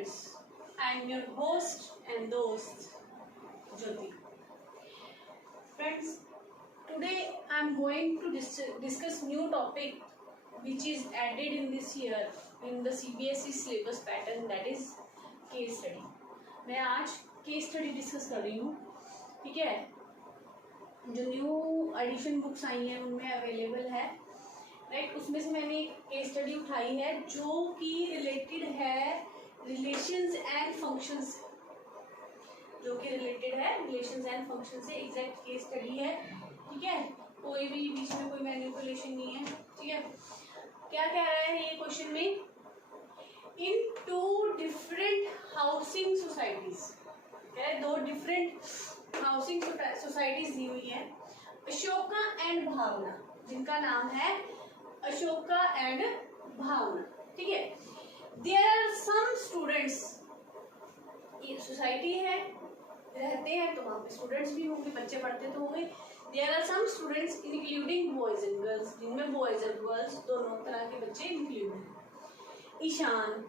students. I am your host and host, Jyoti. Friends, today I am going to discuss new topic which is added in this year in the CBSE syllabus pattern, that is case study. मैं आज case study discuss कर रही हूँ, ठीक है। जो new addition books I हैं उनमें अवेलेबल है, राइट। उसमें से मैंने एक केस स्टडी उठाई है जो कि रिलेटेड है रिलेशंस एंड फंक्शंस, जो कि रिलेटेड है रिलेशंस एंड फंक्शन से। एग्जैक्ट केस स्टडी है, ठीक है। कोई भी बीच में कोई मैनिपुलेशन नहीं है, ठीक है। क्या कह रहा है ये क्वेश्चन में, इन टू डिफरेंट हाउसिंग सोसाइटीज, दो डिफरेंट हाउसिंग सोसाइटीज दी हुई है, अशोका एंड भावना, जिनका नाम है अशोका एंड भावना, ठीक है। देयर आर सम स्टूडेंट्स, ये सोसाइटी है, रहते हैं तो वहाँ पे स्टूडेंट्स भी होंगे, बच्चे पढ़ते तो होंगे। There are some students including boys and girls, जिनमें बॉयज एंड गर्ल्स दोनों तरह के बच्चे इंक्लूड हैं। Ishan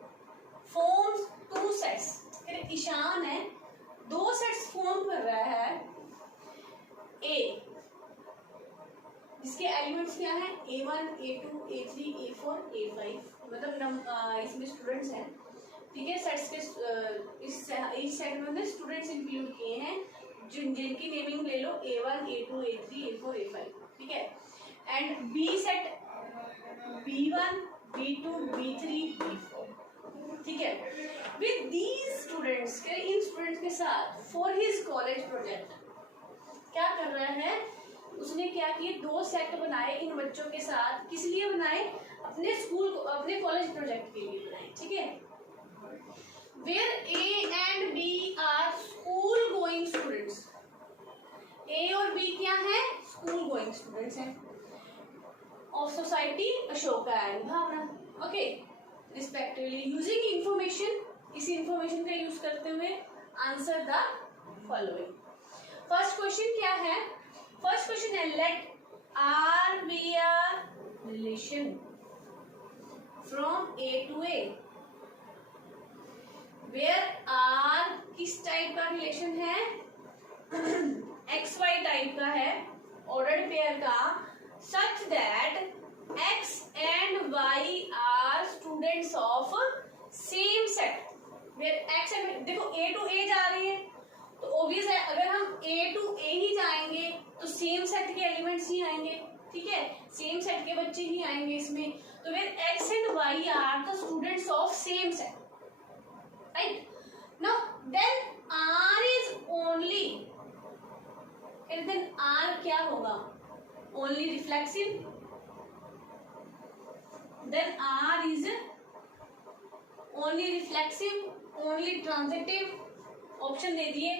forms two sets, Ishan है दो सेट्स फॉर्म कर रहा है। ए जिसके एलिमेंट्स क्या हैं, A1, A2, A3, A4, A5, मतलब इसमें स्टूडेंट्स हैं, ठीक है। सेट्स के इस सेट में स्टूडेंट्स इंक्लूड किए हैं, जिनकी नेमिंग ले लो A1, A2, A3, A4, A5, ठीक है। And B set B1, B2, B3, B4, ठीक है। With these students, in students के साथ फॉर हिज कॉलेज प्रोजेक्ट, क्या कर रहा है उसने, क्या किए, दो सेट बनाए इन बच्चों के साथ। किस लिए बनाए, अपने स्कूल अपने कॉलेज प्रोजेक्ट के लिए बनाए, ठीक है। Where A and B are school going students, A और बी क्या है, स्कूल गोइंग स्टूडेंट्स हैं, of society Ashoka and Bhavana, okay, respectively. Using information, इस इंफॉर्मेशन का यूज करते हुए answer the following. First question क्या है, फर्स्ट क्वेश्चन है, let R be R relation from A to A, where R किस टाइप का रिलेशन है, एक्स वाई टाइप का है, ऑर्डर्ड पेयर का, सच that X and Y are students of same set, where X and, देखो A to ए जा रही है तो ऑब्वियस है अगर हम ए टू ए ही जाएंगे तो सेम सेट के एलिमेंट्स ही आएंगे, ठीक है, सेम सेट के बच्चे ही आएंगे इसमें। तो where X and Y are the students of same set, right. Now then R is only, then R क्या होगा, only reflexive, then R is only reflexive, only transitive, option दे दिए,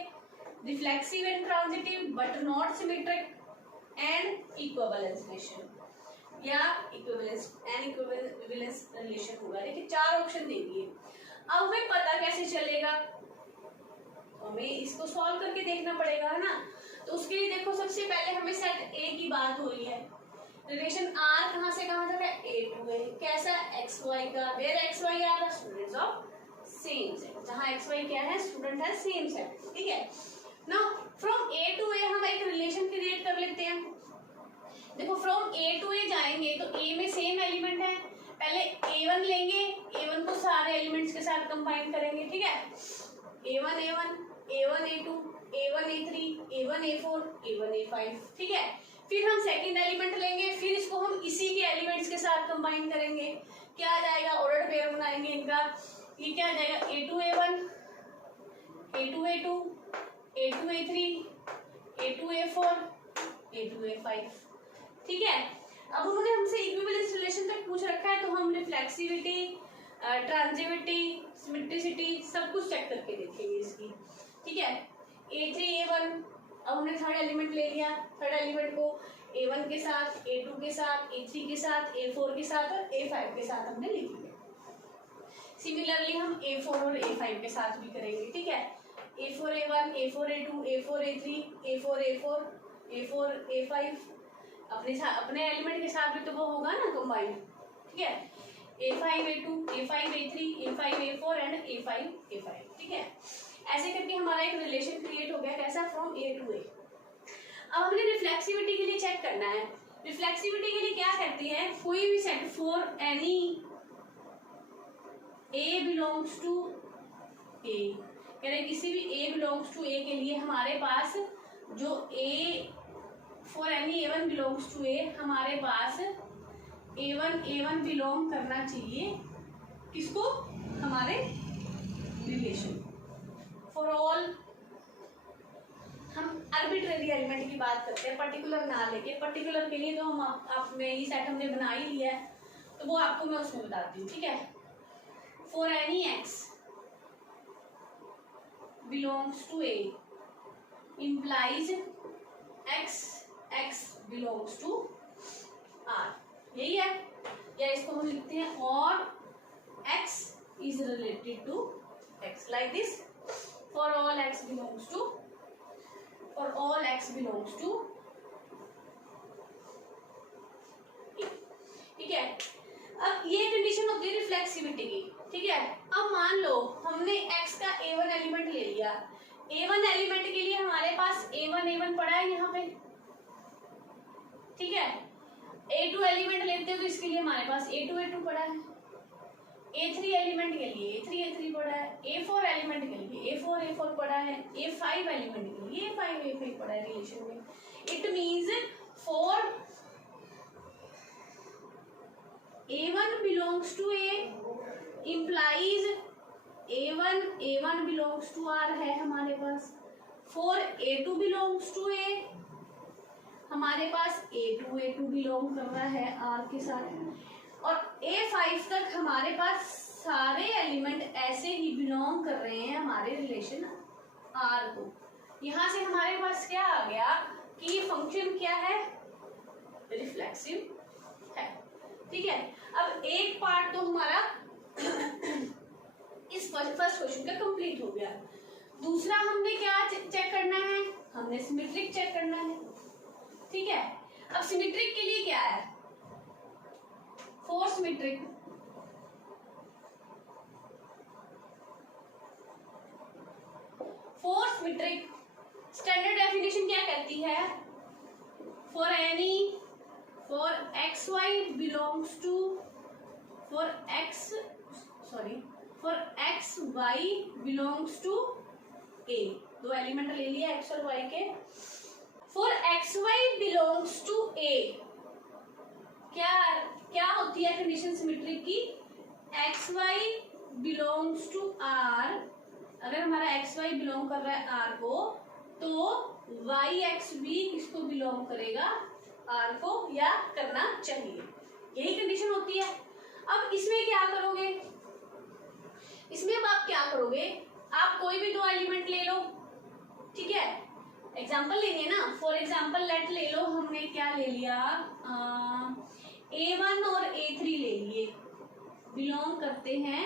reflexive and transitive but not symmetric and equivalence relation, या equivalence and equivalence relation होगा। देखिए चार option दे दिए। अब हमें पता कैसे चलेगा, तो हमें इसको सॉल्व करके देखना पड़ेगा, है ना। तो उसके लिए देखो सबसे पहले हमें सेट ए की बात हो रही है, रिलेशन आर कहाँ से कहाँ तक है, ए टू ए, कैसा, एक्स वाई का, where X Y are the students of same set, जहाँ एक्स वाई क्या है, स्टूडेंट है सेम सेट, ठीक है। Now from A to A हम एक रिलेशन क्रिएट कर लेते हैं। देखो फ्रॉम ए टू ए जाएंगे तो ए में सेम एलिमेंट है, पहले A1 लेंगे, A1 को सारे एलिमेंट्स के साथ कंबाइन करेंगे, ठीक है। A1 A1, A1 A2, A1 A3, A1 A4, A1 A5, ठीक है। फिर हम सेकंड एलिमेंट लेंगे, फिर इसको हम इसी के एलिमेंट्स के साथ कंबाइन करेंगे, क्या आ जाएगा, ऑर्डर्ड पेयर बनाएंगे इनका। ये क्या आ जाएगा, A2 A1, A2 A2, A2 A3, A2 A4, A2 A5, ठीक है। अब उन्होंने हमसे इक्विवेलेंस रिलेशन तक पूछ रखा है तो हम रिफ्लेक्सिविटी, ट्रांजिटिविटी, सिमेट्रिसिटी सब कुछ चेक करके देखेंगे इसकी, ठीक है। A3 A1, अब हमने थर्ड एलिमेंट ले लिया, थर्ड एलिमेंट को A1 के साथ, A2 के साथ, A3 के साथ, A4 के साथ और A5 के साथ हमने लिख लिया। सिमिलरली हम A4 और A5 के साथ भी करेंगे, ठीक है। A4 A1, A4 A2, A4 A3, A4 A4, A4 A5, अपने एलिमेंट के साथ भी तो वो होगा ना कंबाइंड, ठीक है। A5A2, A5A3, A5A4 and A5A5, ठीक है। ऐसे करके हमारा एक रिलेशन क्रिएट हो गया, कैसा, फ्रॉम A टू A। अब हमने रिफ्लेक्सिविटी के लिए चेक करना है। रिफ्लेक्सिविटी के लिए क्या करती है, कोई भी set for any A belongs to A, कह रहे किसी भी A बिलोंग्स टू A के लिए हमारे पास जो A for any A1 belongs to A, हमारे पास A1 बिलोंग करना चाहिए किसको, हमारे रिलेशन। फॉर ऑल, हम आर्बिट्रेरी एलिमेंट की बात करते हैं, पर्टिकुलर ना लेके। पर्टिकुलर के लिए तो हम आपने ये सेट हमने बना ही लिया है, तो वो आपको मैं उसमें बताती हूँ, ठीक है। For any X belongs to A implies X belongs to R, यही है। या इसको हम लिखते हैं और X is related to X, like this. For all X belongs to, for all X belongs to, ठीक है। अब ये कंडीशन होती है रिफ्लेक्सिविटी की, ठीक है। अब मान लो हमने X का A1 एलिमेंट ले लिया, A1 एलिमेंट के लिए हमारे पास A1 पड़ा है यहाँ पे, ठीक है। A2 एलिमेंट लेते हो तो इसके लिए हमारे पास A2 पड़ा है। A3 एलिमेंट के लिए A3 पड़ा है। A4 एलिमेंट के लिए A4 पड़ा है। A5 एलिमेंट के लिए A5 पड़ा है रिलेशन में। It means for A1 belongs to A implies A1 belongs to R है हमारे पास। For A2 belongs to A, हमारे पास A2 बिलोंग कर रहा है R के साथ। और A5 तक हमारे पास सारे एलिमेंट ऐसे ही बिलोंग कर रहे हैं हमारे रिलेशन R को। यहां से हमारे पास क्या आ गया कि ये फंक्शन क्या है, रिफ्लेक्सिव है, ठीक है। अब एक पार्ट तो हमारा इस फर्स्ट क्वेश्चन का कंप्लीट हो गया। दूसरा हमने क्या चेक करना है, हमने सिमेट्रिक चेक करना है, ठीक है। अब सिमेट्रिक के लिए क्या है, फॉर सिमेट्रिक स्टैंडर्ड डेफिनेशन क्या कहती है, for X Y belongs to, for X Y belongs to A, दो एलिमेंट ले लिया एक्स और वाई के। For X Y belongs to A क्या होती है कंडीशन सिमेट्रिक की, X Y belongs to R. अगर हमारा एक्स वाई बिलोंग कर रहा है आर को, तो वाई एक्स भी किसको बिलोंग करेगा, आर को, या करना चाहिए, यही कंडीशन होती है। अब इसमें क्या करोगे, इसमें अब आप क्या करोगे, आप कोई भी दो एलिमेंट ले लो, ठीक है। एग्जाम्पल लेंगे ना, फॉर एग्जाम्पल लेट ले लो, हमने क्या ले लिया, A1 और A3 ले लिए, बिलोंग करते हैं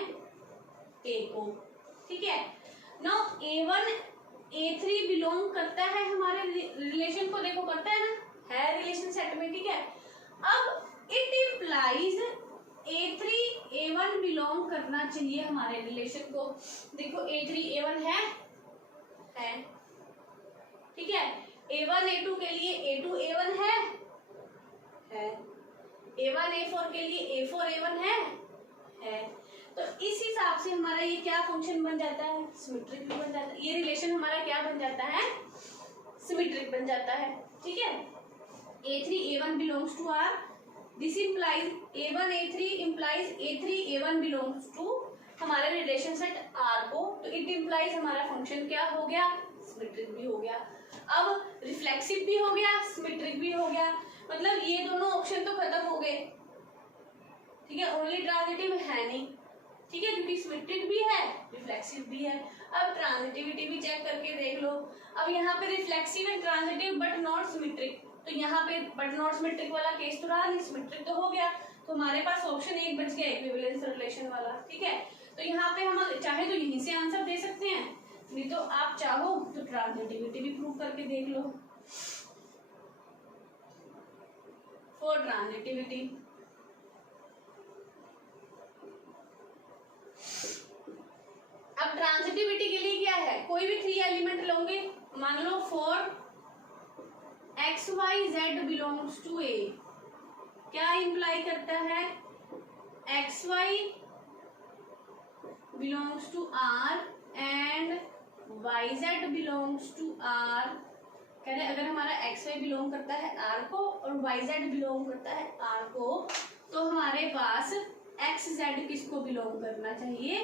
A को, ठीक है। नाउ A1 A3 बिलोंग करता है हमारे रिलेशन को, देखो करता है ना, है रिलेशन सेट में, ठीक है। अब it implies A3 A1 belong करना चाहिए हमारे रिलेशन को। देखो A3 A1 है, ठीक है। A1 A2 के लिए A2 A1 है, A1 A4 के लिए A4 A1 है। तो इस हिसाब से हमारा ये क्या फंक्शन बन जाता है, सिमेट्रिक भी बन जाता है। ये रिलेशन हमारा क्या बन जाता है, सिमेट्रिक बन जाता है, ठीक है। A3 A1 belongs to R, this implies A1 A3 implies A3 A1 belongs to हमारा रिलेशन सेट R को। तो इट इम्प्लाइज हमारा फंक्शन क्या हो गया, सिमेट्रिक भी हो गया। अब रिफ्लेक्सिव भी हो गया, सिमेट्रिक भी हो गया, मतलब ये दोनों ऑप्शन तो खत्म हो गए, ठीक है। ओनली ट्रांजिटिव है नहीं, ठीक है, क्योंकि सिमेट्रिक भी है, रिफ्लेक्सिव भी है। अब ट्रांजिटिविटी भी चेक करके देख लो। अब यहाँ पे reflexive and transitive but not symmetric, तो यहाँ पे बट नॉट सिमेट्रिक वाला केस तो रहा नहीं, सिमेट्रिक तो हो गया। तो हमारे पास ऑप्शन एक बच गया, इक्विवेलेंस रिलेशन वाला, ठीक है। तो यहाँ पे हम चाहे तो यहीं से आंसर दे सकते हैं, नहीं तो आप चाहो तो ट्रांजिटिविटी भी प्रूव करके देख लो। फॉर ट्रांजिटिविटी अब ट्रांजिटिविटी के लिए क्या है, कोई भी 3 एलिमेंट लोगे, मान लो for X Y Z belongs to A, क्या इंप्लाई करता है, X Y belongs to R and Y Z belongs to R. कह रहे अगर हमारा एक्स वाई बिलोंग करता है आर को और वाई जेड बिलोंग करता है आर को, तो हमारे पास एक्स जेड किसको बिलोंग करना चाहिए,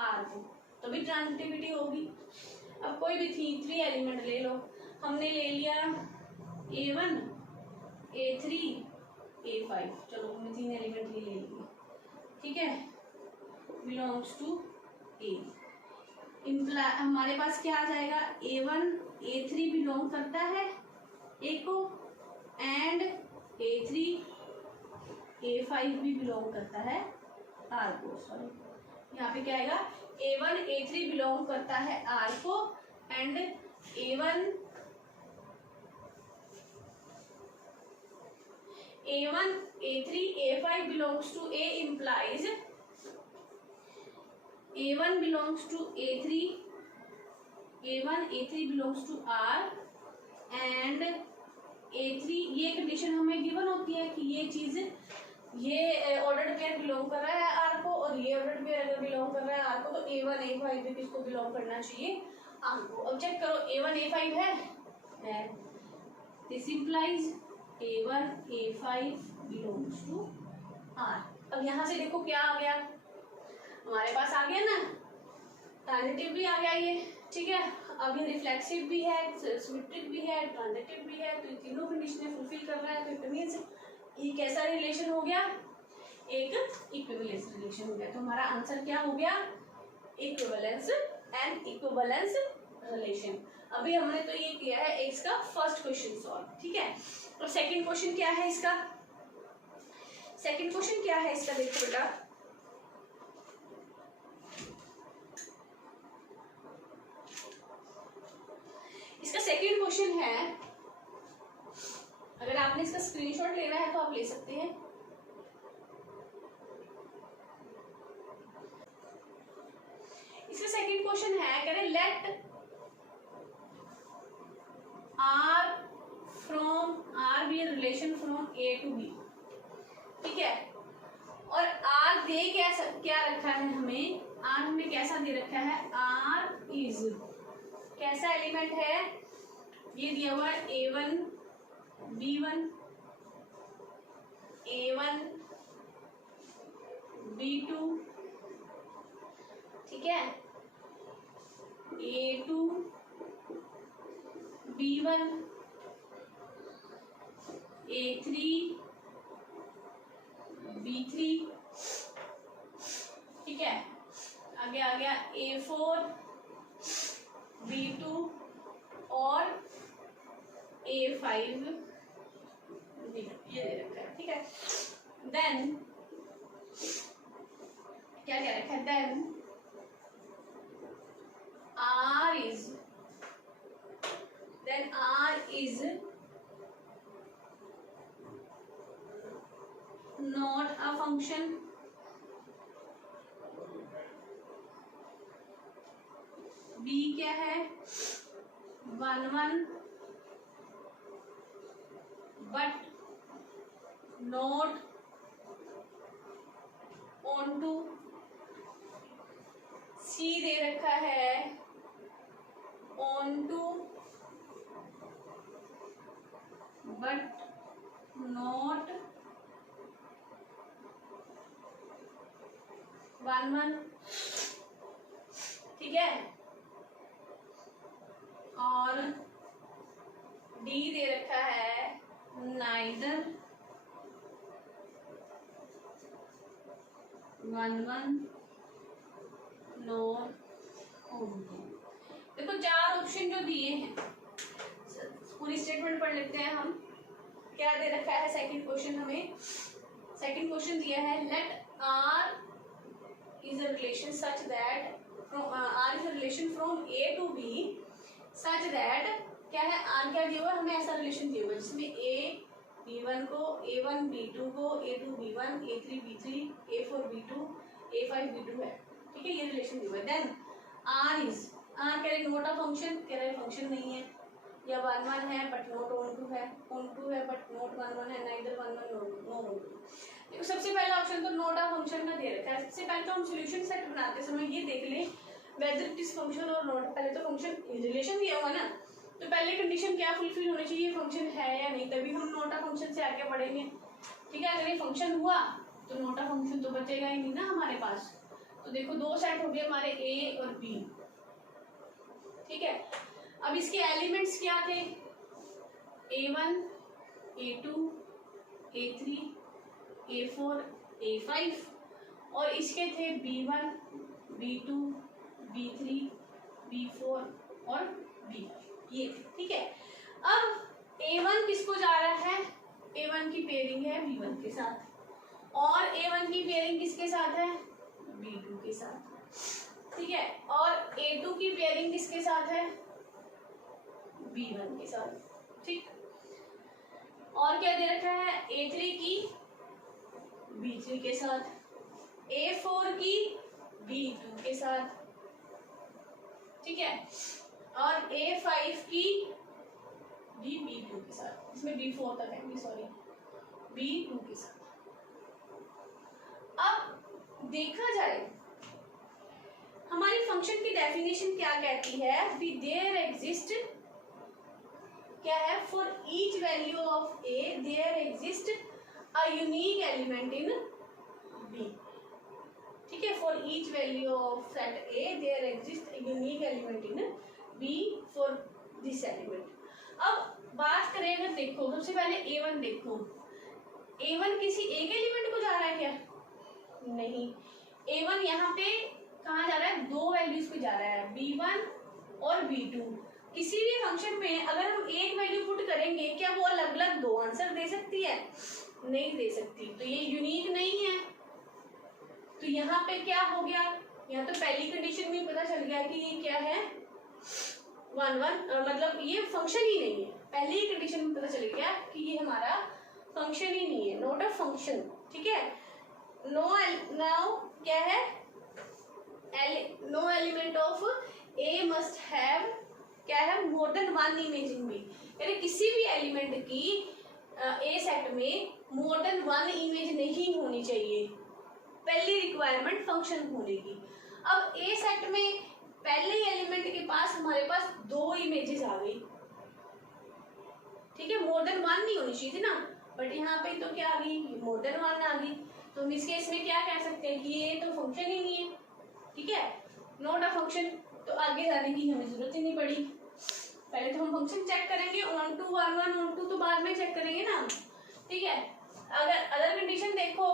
आर को, तो भी ट्रांजिटिविटी होगी। अब कोई भी 3 एलिमेंट ले लो, हमने ले लिया A1 A3 A5, चलो हमने 3 एलिमेंट ले लिए, ठीक है, बिलोंग्स टू ए। इम्प्लाई हमारे पास क्या आ जाएगा, A1 A3 बिलोंग करता है ए को एंड A3 A5 भी बिलोंग करता है आर को। सॉरी, यहाँ पे क्या आएगा, A1 A3 बिलोंग करता है आर को and A1 A3 A5 belongs to A implies A1 belongs to A3 belongs to R and A3, ये कंडीशन हमें गिवन होती है कि ये चीज, ये ऑर्डर्ड पेयर बिलोंग कर रहा है आर को और ये ऑर्डर्ड पेयर अगर बिलोंग कर रहा है आर को, तो A1 A5 भी किसको बिलोंग करना चाहिए, आर को। अब चेक करो A1 A5 है, this implies A1 A5 belongs to R. अब यहाँ से देखो क्या आ गया, हमारे पास आ गया ना, ट्रांजिटिव भी आ गया ये, ठीक है। अब ये रिफ्लेक्सिव भी है, सिमेट्रिक भी है, ट्रांजिटिव भी है, तो ये तीनों कंडीशनें फुलफिल कर रहा है, तो इट मींस ये कैसा रिलेशन हो गया, एक इक्विवेलेंस रिलेशन हो गया। तो हमारा आंसर क्या हो गया, इक्विवेलेंस एंड इक्विवेलेंस रिलेशन। अभी हमने तो ये किया है इसका फर्स्ट क्वेश्चन सॉल्व, ठीक है। और सेकंड क्वेश्चन क्या है इसका, सेकंड क्वेश्चन क्या है इसका, देखो बेटा, इसका सेकंड क्वेश्चन है, अगर आपने इसका स्क्रीनशॉट लेना है तो आप ले सकते हैं। इसका सेकंड क्वेश्चन है, कह रहे let R be a relation from A to B, ठीक है। और आर दे क्या रखा है हमें, आर हमें कैसा दे रखा है, आर इज कैसा एलिमेंट है, ये दिया हुआ है A1 B1 A1 B2, ठीक है, A2 B1 A3 B3, ठीक है। आगे आ गया A4 B2 और A5 ये दे रखा है, ठीक है। देन क्या क्या रखा है, then R is not a function B क्या है, 1 1 but not onto, C दे रखा है onto but not 1 1, ठीक है। और D दे रखा है neither 1 1 nor onto। देखो 4 ऑप्शन जो दिए हैं, पूरी स्टेटमेंट पढ़ लेते हैं हम। क्या दे रखा है सेकंड क्वेश्चन, हमें सेकंड क्वेश्चन दिया है let R is a relation such that R is a relation from A to B such that, क्या है, आर क्या दिया हुआ है, हमें ऐसा रिलेशन दिया हुआ है जिसमें ए B1 को, A1 B2 को, A2 B1, A3 B3, A4 B2, A5 B2 है, ठीक है, ये रिलेशन दिया हुआ है। देन आर कह रहे नोट अ फंक्शन, कह रहे फंक्शन नहीं है, या 1 1 है बट नोट ऑन टू है, बट नोट 1 1 है, नाइदर 1 1 नो ऑन टू। देखो सबसे पहला ऑप्शन तो नोट अ फंक्शन का दे रखा है। सबसे पहले तो हम सॉल्यूशन सेट बनाते समय ये देख लें वेदर इट इज फंक्शन और नॉट। पहले तो फंक्शन रिलेशन दिया हुआ ना, तो पहले कंडीशन क्या फुलफिल होनी चाहिए, फंक्शन है या नहीं, तभी हम नोट अ फंक्शन से आगे बढ़ेंगे। ठीक है, अगर ये फंक्शन हुआ तो नोट अ फंक्शन तो बचेगा ही नहीं ना हमारे पास। तो देखो दो सेट हो गए हमारे ए और बी। ठीक है, अब इसके एलिमेंट्स क्या थे, A1 A2 A3 A4 A5, और इसके थे B1 B2 B3 B4 और B5 ये थे। ठीक है, अब A1 किसको जा रहा है, A1 की पेयरिंग है B1 के साथ, और A1 की पेयरिंग किसके साथ है, B2 के साथ। ठीक है, और A2 की पेयरिंग किसके साथ है, B1 के साथ। ठीक, और क्या दे रखा है, A3 की B3 के साथ, A4 की B2 के साथ। ठीक है, और A5 की B2 के साथ, इसमें B4 तक है, सॉरी B2 के साथ। अब देखा जाए हमारी फंक्शन की डेफिनेशन क्या कहती है, भी देयर एग्जिस्ट क्या है, for each value of A there exist a unique element in B. ठीक है, for each value of set A there exist a unique element in B for this element. अब बात करें अगर, देखो सबसे पहले A1 देखो, A1 किसी एक एलिमेंट को जा रहा है क्या, नहीं, A1 यहाँ पे कहाँ जा रहा है, दो वैल्यूज पे जा रहा है, B1 और B2। किसी भी फंक्शन में अगर हम एक वैल्यू पुट करेंगे, क्या वो अलग अलग दो आंसर दे सकती है, नहीं दे सकती, तो ये यूनिक नहीं है। तो यहाँ पे क्या हो गया, यहाँ तो पहली कंडीशन में पता चल गया कि ये क्या है, 1 1, मतलब ये फंक्शन ही नहीं है। पहली ही कंडीशन में पता चल गया कि ये हमारा फंक्शन ही नहीं है, नॉट अ फंक्शन। ठीक है, नाउ क्या है, no element of A must have क्या है, more than 1 image in B, यानी किसी भी एलिमेंट की ए सेट में मोर देन 1 इमेज नहीं होनी चाहिए, पहली रिक्वायरमेंट फंक्शन होने की। अब ए सेट में पहले एलिमेंट के पास हमारे पास दो इमेजेस आ गई। ठीक है, मोर देन 1 नहीं होनी चाहिए थी ना, बट यहाँ पे तो क्या आ गई, मोर देन 1 आ गई। तो हम इस केस में क्या कह सकते हैं कि ये तो फंक्शन ही नहीं है। ठीक है, नॉट अ फंक्शन, तो आगे जाने की हमें जरूरत ही नहीं पड़ी। पहले तो हम फंक्शन चेक करेंगे, ऑन टू 1 1 ऑन टू तो बाद में चेक करेंगे ना। ठीक है, अगर अदर कंडीशन देखो,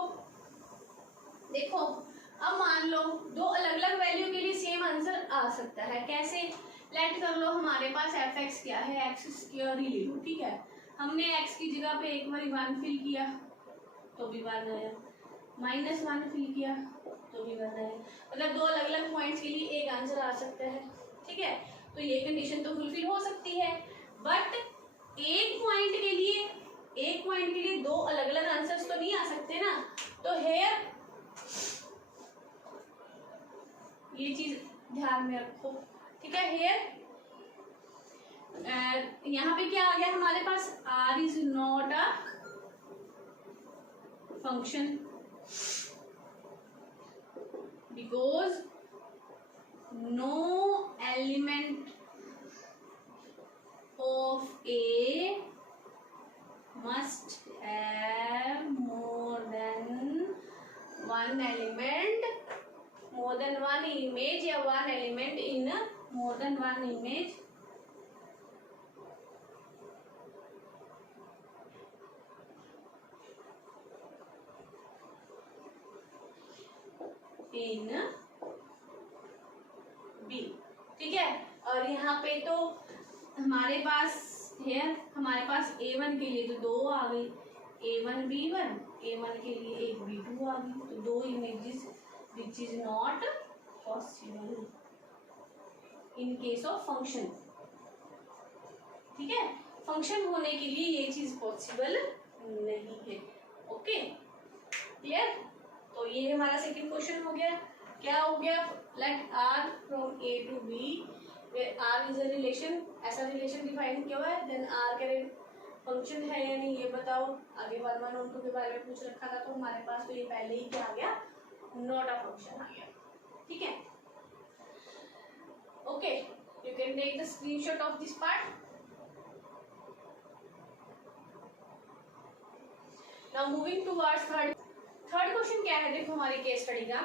अब मान लो दो अलग अलग वैल्यू के लिए सेम आंसर आ सकता है, कैसे, लेट कर लो हमारे पास एफ एक्स क्या है, एक्स स्क्वायर ही ले लो। ठीक है, हमने एक्स की जगह पे एक बार 1 फिल किया तो भी 1 आया, -1 फिल किया तो भी 1 आया, मतलब दो अलग अलग पॉइंट्स के लिए एक आंसर आ सकता है। ठीक है, तो ये कंडीशन तो फुलफिल हो सकती है, बट एक पॉइंट के लिए दो अलग अलग आंसर्स तो नहीं आ सकते ना। तो हेयर ये चीज ध्यान में रखो। ठीक है, हेयर यहाँ पे क्या आ गया हमारे पास, R is not a function because no element of A must have more than one image या one element in more than one image in B। ठीक है, और यहाँ पे तो हमारे पास हमारे पास A1 के लिए तो दो आ गई, A1 B1, A1 के लिए एक B2 आ गई, तो दो images which is not possible in case of function. ठीक है, फंक्शन होने के लिए ये चीज पॉसिबल नहीं है। Okay, clear. तो ये हमारा सेकंड क्वेश्चन हो गया क्या हो गया, let R from A to B where R is a relation, ऐसा रिलेशन डिफाइन किया हुआ है, देन आर के फंक्शन है या नहीं ये बताओ। आगे 1 1 और 2 के बारे में पूछ रखा था, तो हमारे पास तो ये पहले ही क्या आ गया, नॉट अ फंक्शन आ गया। ठीक है, okay, you can take the screenshot of this part. Now moving towards third question क्या है, देखो हमारी केस स्टडी का।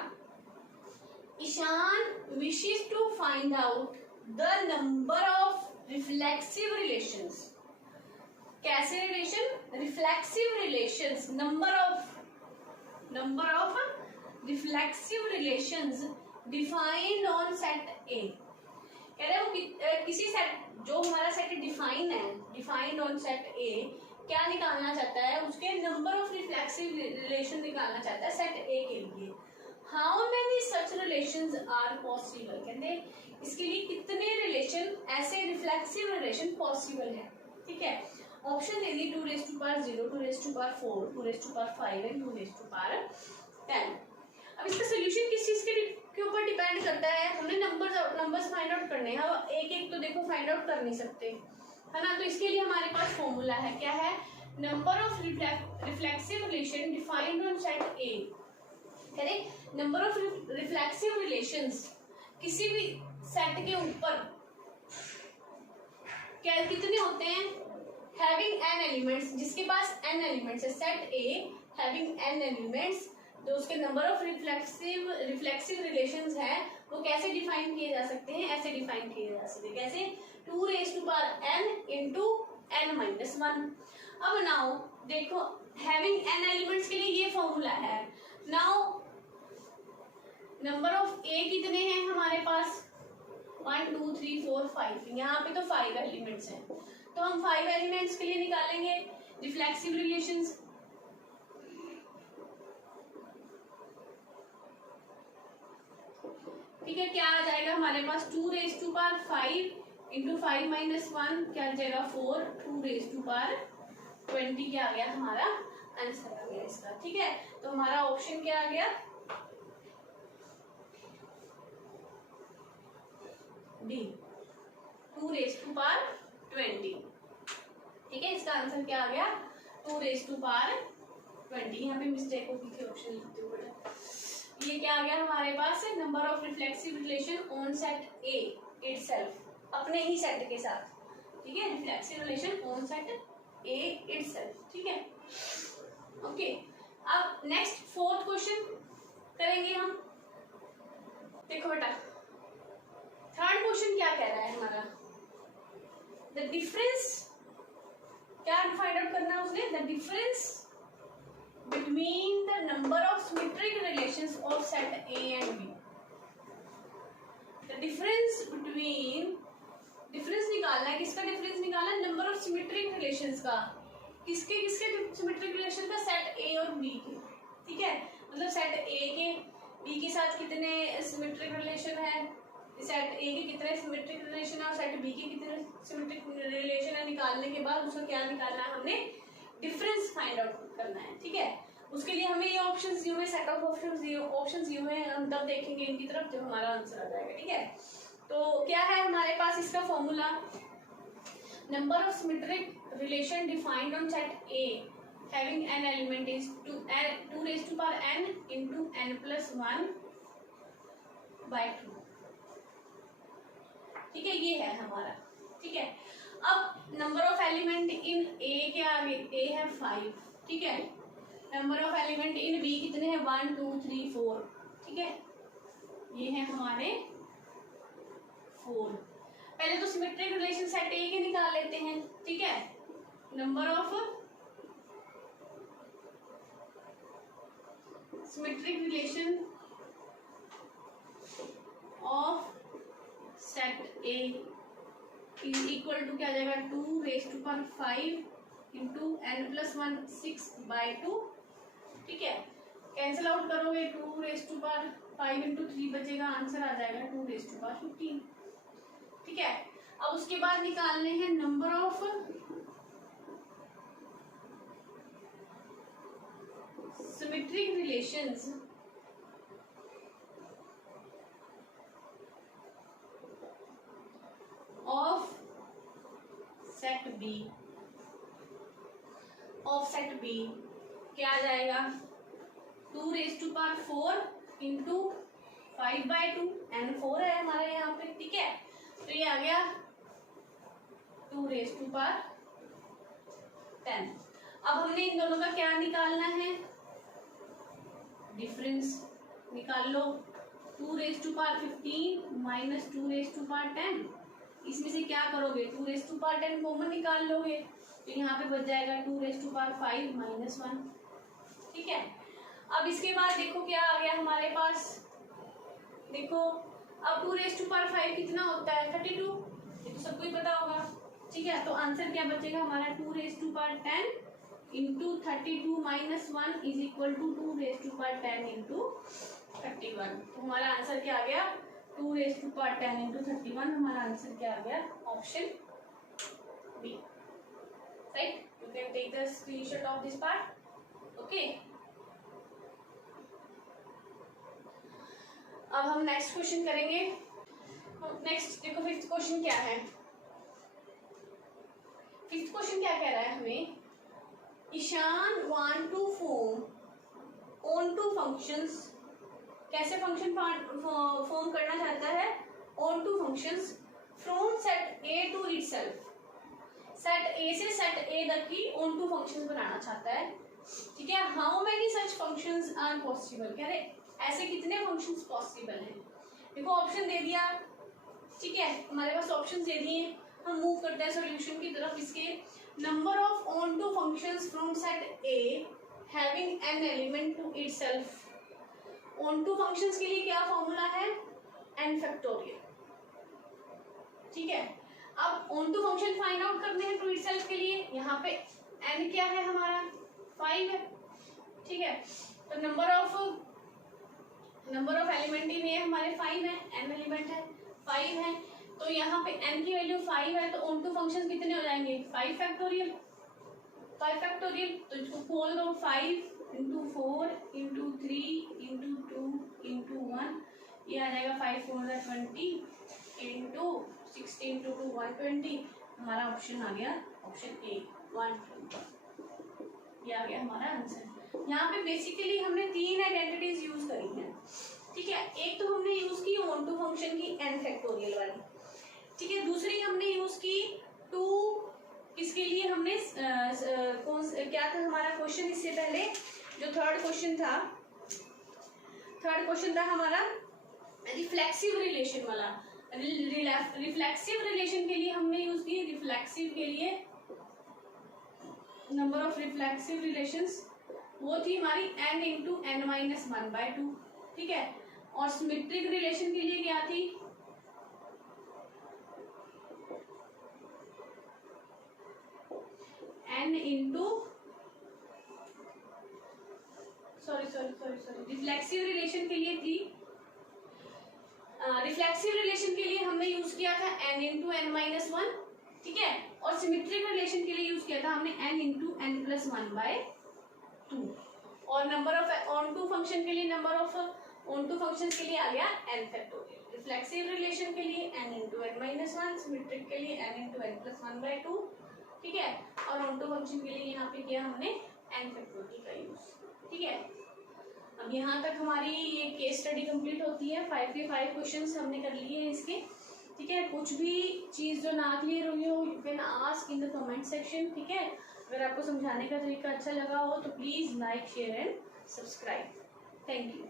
Ishan wishes to find out the number of reflexive relations. कैसे relation, reflexive relations, number of reflexive relations defined on set A. कह रहे हो किसी सेट, जो हमारा सेट डिफाइन है, डिफाइंड ऑन सेट ए, क्या निकालना चाहता है, उसके नंबर ऑफ रिफ्लेक्सिव रिलेशन निकालना चाहता है सेट ए के लिए। How many such relations are possible, कहते इसके लिए कितने रिलेशन, ऐसे रिफ्लेक्सिव रिलेशन पॉसिबल है। ठीक है, option they the 2 raised to power 0, 2 raised to power 4, 2 raised to power 5 and 2 raised to power 10। अब इसका सोल्यूशन किस चीज के ऊपर डिपेंड करता है, हमने नंबर्स फाइंड आउट करने हैं। अब एक एक तो देखो फाइंड आउट कर नहीं सकते, है ना, तो इसके लिए हमारे पास फॉर्मूला है, क्या है, number of reflexive relation defined on set ए। करें, नंबर ऑफ रिफ्लेक्सिव रिलेशंस किसी भी सेट के ऊपर क्या कितने होते हैं, हैविंग n एलिमेंट्स, जिसके पास n एलिमेंट्स है, set A having n elements, जो उसके नंबर ऑफ रिफ्लेक्सिव रिलेशंस है, वो कैसे डिफाइन किए जा सकते हैं, ऐसे डिफाइन किए जा सकते हैं, कैसे, 2 raised to power n into n minus 1। अब नाउ देखो हैविंग n एलिमेंट्स के लिए ये फॉर्मूला है। नाउ नंबर ऑफ ए कितने हैं हमारे पास, 1 2 3 4 5, यहाँ पे तो 5 एलिमेंट्स हैं, तो हम 5 एलिमेंट्स के लिए निकालेंगे रिफ्लेक्सिव रिलेशंस। ठीक है, क्या आ जाएगा हमारे पास, 2 raised to power 5 into 5 minus 1 क्या आ जाएगा 4, 2 raised to power 20 क्या आ गया, हमारा आंसर आ गया इसका। ठीक है, तो हमारा ऑप्शन क्या आ गया, डी, 2 raised to power 20। ठीक है, इसका आंसर क्या आ गया, 2 raised to power 20। यहाँ पे मिस्टेक होगी थी ऑप्शन लिखते हुए, ये क्या आ गया हमारे पास, number of reflexive relation on set A itself, अपने ही सेट के साथ। ठीक है, reflexive relation on set A itself. ठीक है, ओके, अब नेक्स्ट 4th क्वेश्चन करेंगे हम। देखो बेटा, 3rd क्वेश्चन क्या कह रहा है हमारा, द डिफरेंस, क्या फाइंड आउट करना है उसने, the difference between the number of symmetric relations of set A and B। The difference निकालना है, किसका डिफरेंस निकालना है, नंबर ऑफ सिमेट्रिक रिलेशंस का, किसके सिमेट्रिक रिलेशन का, सेट ए और बी के। ठीक है, मतलब सेट ए के बी के साथ कितने सिमेट्रिक रिलेशन है, सेट ए के कितने सिमेट्रिक रिलेशन है और सेट बी के कितने सिमेट्रिक रिलेशन है, निकालने के बाद उसका क्या निकालना है, हमने डिफरेंस फाइंड आउट करना है। ठीक है, उसके लिए हमें ये ऑप्शंस दिए हुए, सेट ऑफ ऑप्शंस दिए हुए हैं, हम तब देखेंगे इनकी तरफ जब हमारा आंसर आ जाएगा। ठीक है, तो क्या है हमारे पास इसका formula, number of symmetric relation defined on set A having n element is 2 raised to power n into n plus 1 by 2। ठीक है, ये है हमारा। ठीक है, अब number of element in A के आगे, ए है 5। ठीक है, number of element in B कितने हैं, 1 2 3 4। ठीक है, ये है हमारे 4। पहले तो सिमेट्रिक रिलेशन सेट ए के निकाल लेते हैं। ठीक है, number of symmetric relation of set A is equal to क्या आ जाएगा, 2 raised to power 5 into n plus 1 6 by 2। ठीक है, कैंसिल आउट करोगे, 2 raised to power 5 into 3 बचेगा, आंसर आ जाएगा 2 raised to power 15। ठीक है, अब उसके बाद निकालने हैं number of symmetric relations of set B क्या आ जाएगा 2⁴ इंटू 5/2 एन 4 है हमारे यहाँ पे, ठीक है। तो ये आ गया 2⁻10। अब हमने इन दोनों का क्या निकालना है, डिफरेंस निकाल लो। 2⁻15 माइनस 2⁻10, इसमें से क्या करोगे 2⁻10 कॉमन निकाल लोगे, तो यहाँ पे बच जाएगा 2⁵ माइनस 1, ठीक है। अब इसके बाद देखो क्या आ गया हमारे पास, देखो अब 2⁵ कितना होता है 32, ये तो सबको ही पता होगा, ठीक है। तो आंसर क्या बचेगा हमारा 2⁻10 into 32 minus 1 is equal to 2⁻10 into 31। तो हमारा आंसर क्या आ गया 2⁻10 इंटू 31, हमारा आंसर क्या आ गया option B, right. You can take the screenshot of this part, okay. अब हम नेक्स्ट क्वेश्चन करेंगे। नेक्स्ट देखो फिफ्थ क्वेश्चन क्या है, फिफ्थ क्वेश्चन क्या कह रहा है हमें, Ishan want to form onto functions, कैसे फंक्शन फॉर्म करना चाहता है, onto functions from set A to itself, set A से सेट ए तक की ऑन टू फंक्शंस बनाना चाहता है, ठीक है। How many such functions are possible, कह रहे ऐसे कितने फंक्शंस पॉसिबल हैं। देखो ऑप्शन दे दिया, ठीक है, हमारे पास ऑप्शन दे दिए, हम मूव करते हैं सॉल्यूशन की तरफ। इसके number of onto functions from set A having N element to itself. Onto functions के लिए क्या फॉर्मूला है, n फैक्टोरियल, ठीक है। अब onto function find out करने हैं टू इटसेल्फ के लिए, यहाँ पे n क्या है हमारा 5 है, ठीक है। तो नंबर ऑफ एलिमेंट इन ए हमारे 5 है, n एलिमेंट है 5 है, तो यहाँ पे n की वैल्यू 5 है, तो ऑन टू फंक्शन कितने हो जाएंगे 5 फैक्टोरियल, तो इसको खोल दो 5 इंटू 4 इंटू 3 इंटू 2 इंटू 1, ये आ जाएगा 5 4 20 इंटू 16 इंटू 2 120, हमारा ऑप्शन आ गया ऑप्शन ए 120, ये आ गया हमारा आंसर। यहाँ पे बेसिकली हमने 3 आइडेंटिटीज यूज करी हैं, ठीक है। एक तो हमने यूज की ऑन टू फंक्शन की n फैक्टोरियल वाली, ठीक है। दूसरी हमने यूज की 2, इसके लिए हमने क्या था हमारा क्वेश्चन, इससे पहले जो थर्ड क्वेश्चन था हमारा रिफ्लेक्सिव रिलेशन वाला। रिफ्लेक्सिव रिलेशन के लिए हमने यूज की, रिफ्लेक्सिव के लिए नंबर ऑफ रिफ्लेक्सिव रिलेशंस वो थी हमारी n इंटू n-1/2, ठीक है। और सिमेट्रिक रिलेशन के लिए क्या थी, n इंटू रिफ्लेक्सिव रिलेशन के लिए थी, रिफ्लेक्सिव रिलेशन के लिए हमने यूज किया था n इंटू n-1, ठीक है। और सिमेट्रिक रिलेशन के लिए यूज किया था हमने n इंटू n+1/2। और number of onto function के लिए number of onto function के लिए आ गया n फैक्टोरियल। रिफ्लेक्सिव रिलेशन के लिए n इंटू n-1, सिमेट्रिक के लिए n इंटू n+1/2, ठीक है। और ऑन टू फंक्शन के लिए यहाँ पे किया हमने n फैक्टोरियल का यूज, ठीक है। अब यहाँ तक हमारी ये केस स्टडी कंप्लीट होती है। 5 के 5 क्वेश्चंस हमने कर लिए हैं इसके, ठीक है। कुछ भी चीज़ जो ना क्लियर हुई हो you can ask in the comment section, ठीक है। अगर आपको समझाने का तरीका अच्छा लगा हो तो please like share and subscribe. Thank you.